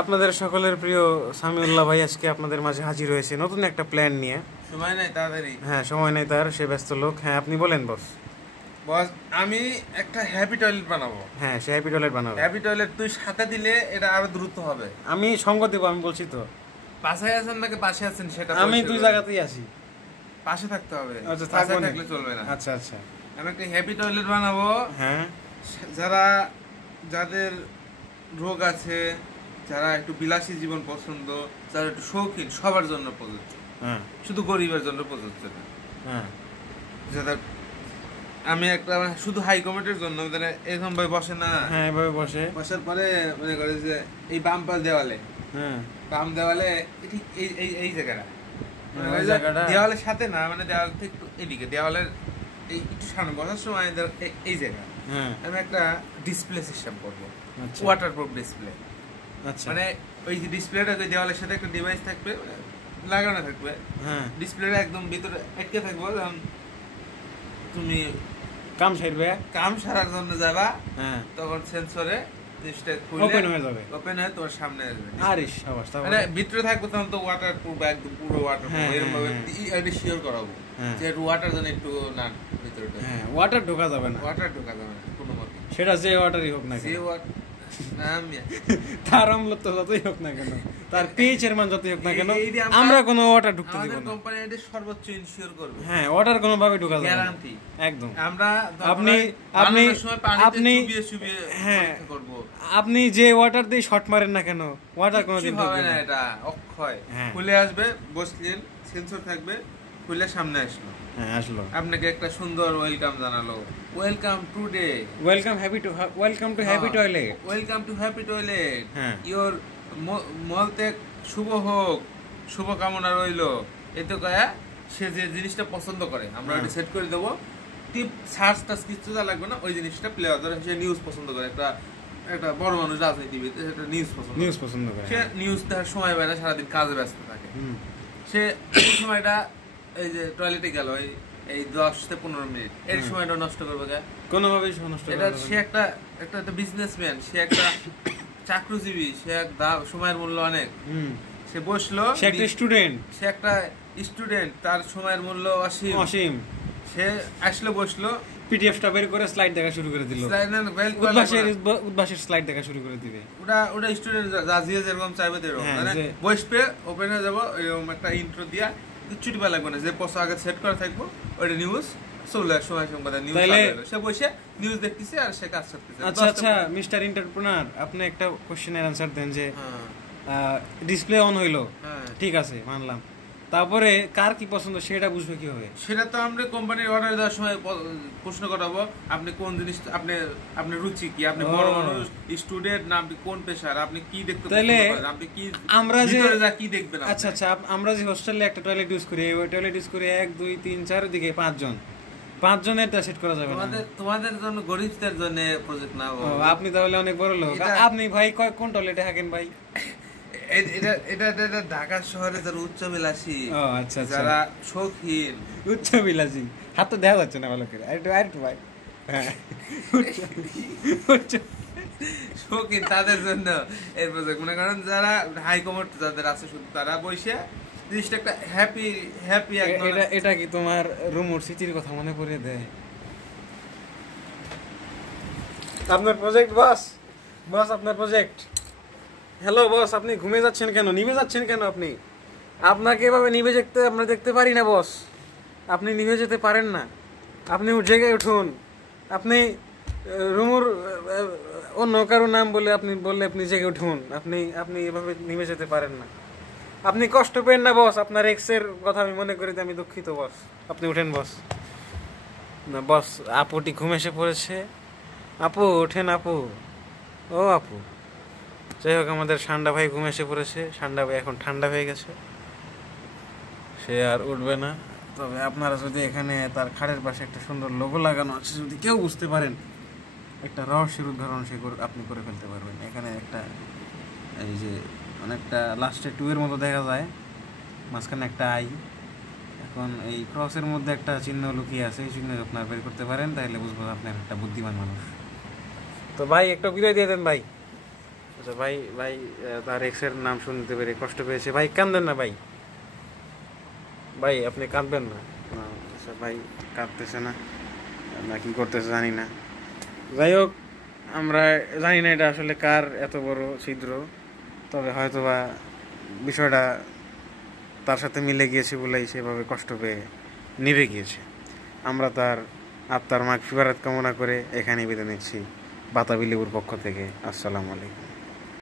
আপনাদের সকলের প্রিয় সামিউল্লাহ ভাই আজকে আপনাদের মাঝে হাজির হয়েছে নতুন একটা প্ল্যান নিয়ে। সময় নাই তাড়াতাড়ি। হ্যাঁ, সময় নেই তার, সে ব্যস্ত লোক। হ্যাঁ, আপনি বলেন বস। বস, আমি একটা হ্যাপি টয়লেট বানাবো। হ্যাঁ, সে হ্যাপি টয়লেট বানাবো। হ্যাপি টয়লেট তুই সাথে দিলে এটা আরো দ্রুত হবে। আমি সঙ্গ দেবো, আমি বলছি তো। পাশে আছেন নাকি পাশে আছেন সেটা আমি দুই জায়গাতেই আছি। পাশে থাকতে হবে। আচ্ছা, পাশে থাকলে চলবে না। আচ্ছা আচ্ছা, আমি একটা হ্যাপি টয়লেট বানাবো। হ্যাঁ, যাদের রোগ আছে, যারা একটু বিলাসী জীবন পছন্দ, যারা একটু শৌখিন, সবার জন্য প্রযোজ্য। হ্যাঁ, শুধু গরিবের জন্য প্রযোজ্য না। হ্যাঁ, যাদের আমি একটা শুধু হাই কমেন্টের জন্য এরকম ভাবে বসে না। হ্যাঁ, এভাবে বসে বসার পরে মনে করে যে এই বাম পাশ দেওয়ালে, হ্যাঁ, বাম দেওয়ালে ঠিক এই জায়গাটা, দেওয়ালের সাথে না, মানে দেওয়াল থেকে একটু এদিকে, দেওয়ালের এই একটু সামনে বসার সময় এই জায়গা আমি একটা ডিসপ্লে সিস্টেম করবো, ওয়াটারপ্রুফ ডিসপ্লে। আচ্ছা, মানে ওই যে ডিসপ্লেটা দেওয়ালের সাথে একটা ডিভাইস থাকবে, লাগানো থাকবে। হ্যাঁ, ডিসপ্লেটা একদম ভিতরে আটকে থাকবে। যখন তুমি কাম সারার জন্য যাবা, তখন সেন্সরে জিনিসটা খুলে ওপেন হয়ে যাবে, ওপেন হয়ে তোমার সামনে আসবে। আরে শাবাশ, মানে ভিতরে থাকবে তখন তো ওয়াটারপ্রুফ, একদম পুরো ওয়াটারপ্রুফ। এরকম ভাবে এটা শিওর করাবো যে ওয়াটার যেন একটু না ভিতরে, হ্যাঁ, ওয়াটার ঢোকা যাবে না, ওয়াটার ঢোকা যাবে না কোনো মতে, সেটা যে ওয়াটারই হোক না, যে ওয়াটার তার অম্লত্ব যতই হোক না কেন, তার পিএইচ এর মান যতই হোক না কেন, আমরা কোনো ওয়াটার ঢুকতে দিব না। আমাদের কোম্পানি এটা সর্বোচ্চ ইনসিওর করবে। হ্যাঁ, ওয়াটার কোনো ভাবে ঢোকা যাবে না, গ্যারান্টি একদম। আমরা আপনি হ্যাঁ করব, আপনি যে ওয়াটার দিয়ে শট মারেন না কেন, ওয়াটার কোনোদিন ঢুকবে না, এটা অক্ষয়। খুলে আসবে, বসলেন, সেন্সর থাকবে, খুলে সামনে আসলো, হ্যাঁ আসলো, আপনাকে একটা সুন্দর ওয়েলকাম জানালো, welcome today, welcome to happy toilet, welcome to happy toilet, your মলত্যাগ শুভ হোক, শুভ কামনা রইলো। এতে কয়া সে যে জিনিসটা পছন্দ করে আমরা ওটা সেট করে দেবো। টিপ সার্চ টাচ কিছু যা লাগবে না, ওই জিনিসটা প্লে হবে। ধরেন সে নিউজ পছন্দ করে, একটা বড় মানুষ রাজনীতিবিদ, সেটা নিউজ পছন্দ করে, সে নিউজ দেখার সময় পায় না, সারাদিন কাজে ব্যস্ত থাকে, সে এই সময়টা এই যে টয়লেটে গেল এই 10 থেকে 15 মিনিট, এই সময়টা নষ্ট করবে কোনোভাবেই নষ্ট করবে না। সে একটা বিজনেসম্যান, সে একটা চাকরিজীবী, সে সময়ের মূল্য অনেক। সে বসলো, সে একটা স্টুডেন্ট, তার সময়ের মূল্য অসীম। সে আসলো, বসলো, পিডিএফটা বের করে স্লাইড দেখা শুরু করে দিল, উদ্ভাসের স্লাইড দেখা শুরু করে দিবে। ওটা স্টুডেন্ট যেরকম চাইবে মানে বসবে, ওপেন হয়ে যাবো, এরকম একটা ইন্ট্রো দিয়া কিচ্ছুটি ভালো লাগবে না, যে পোস্ট আগে সেট করা থাকবো, ওইটা নিউজ চলে সময় সংবাদ নিউজ, সে বসে নিউজ দেখতেছে আর সে কাজ করতেছে। আচ্ছা আচ্ছা, মিস্টার এন্টারপ্রেনার, আপনি একটা কোশ্চেনের অ্যানসার দেন যে ডিসপ্লে অন হইলো, ঠিক আছে মানলাম, তারপরে কার কি পছন্দ সেটা বুঝবে কিভাবে? সেটা তো আমরা কোম্পানির অর্ডার দেওয়ার সময় প্রশ্ন করাবো, আপনি কোন জিনিস, আপনি রুচি কি, আপনি বড় মানুষ, স্টুডেন্ট না, আপনি কোন পেশার, আপনি কি দেখতে পছন্দ করেন, আপনি কি আমরা যে কি দেখবেন। আচ্ছা আচ্ছা, আমরা যে হোস্টেলে একটা টয়লেট ইউজ করি, ওই টয়লেট ইউজ করি 1 2 3 4 দিকে 5 জনের টা সেট করা যাবে না। তোমাদের জন্য, গরিবদের জন্য প্রজেক্ট না। আপনি তাহলে অনেক বড় লোক। আপনি ভাই কোন টয়লেটে থাকেন ভাই? এটা ঢাকা শহরে যারা উচ্চবিলাসী, যারা শৌখিন, উচ্চবিলাসী, হাত তো দেখা যাচ্ছে না ভালো করে, আরেকটু ভাই, শৌখিন তাদের জন্য এর প্রজেক্ট। মনে করেন যারা হাই কমোড যাদের আছে, শুধু তারা বসে জিনিসটা একটা হ্যাপি। এটা কি তোমার রুমুর স্মৃতির কথা মনে করে দেয়? আপনার প্রজেক্ট বস, আপনার প্রজেক্ট। হ্যালো বস, আপনি ঘুমিয়ে যাচ্ছেন কেন, নিভে যাচ্ছেন কেন? আপনাকে এভাবে নিভে যেতে আমরা দেখতে পারি না বস, আপনি নিভে যেতে পারেন না, আপনি জেগে উঠুন। আপনি রুমুর অন্য কারো নাম বলে আপনি জেগে উঠুন, আপনি এভাবে নিভে যেতে পারেন না, আপনি কষ্ট পেন না বস। আপনার এক্স এর কথা আমি মনে করি, আমি দুঃখিত বস, আপনি উঠেন বস। না বস, আপুটি ঘুম এসে পড়েছে। আপু ওঠেন, আপু, ও আপু। যাই হোক, আমাদের ঠান্ডা ভাই ঘুম এসে পড়েছে। ঠান্ডা ভাই এখন ঠান্ডা হয়ে গেছে, সে আর উঠবে না। তবে আপনারা যদি এখানে তার খাটের পাশে একটা সুন্দর লোগো লাগানো আছে, যদি কেউ বুঝতে পারেন, একটা রহস্যের উদাহরণ আপনি করে ফেলতে পারবেন। এখানে একটা এই যে অনেকটা লাস্টে 2 এর মতো দেখা যায়, মাঝখানে একটা আই, এখন এই ক্রসের মধ্যে একটা চিহ্ন লুকিয়ে আছে, এই চিহ্ন আপনারা বের করতে পারেন, তাহলে বুঝবো আপনার একটা বুদ্ধিমান মানুষ। তো ভাই একটা বিদায় দিয়ে দেন ভাই। আচ্ছা ভাই, ভাই তার এক্সের নাম শুনতে পেরে কষ্ট পেয়েছে। ভাই কাঁদবেন না ভাই, ভাই আপনি কাঁদবেন না। আচ্ছা ভাই কাঁদতেছে না, না কি করতেছে জানি না। যাই হোক, আমরা জানি না এটা আসলে কার এত বড় ছিদ্র, তবে হয়তোবা বিষয়টা তার সাথে মিলে গিয়েছে বলেই সেভাবে কষ্ট পেয়ে নিভে গিয়েছে। আমরা তার আত্মার মাগফিরাত কামনা করে এখানেই বিদায় নিচ্ছি বাতাবি লেবুর পক্ষ থেকে। আসসালামু আলাইকুম।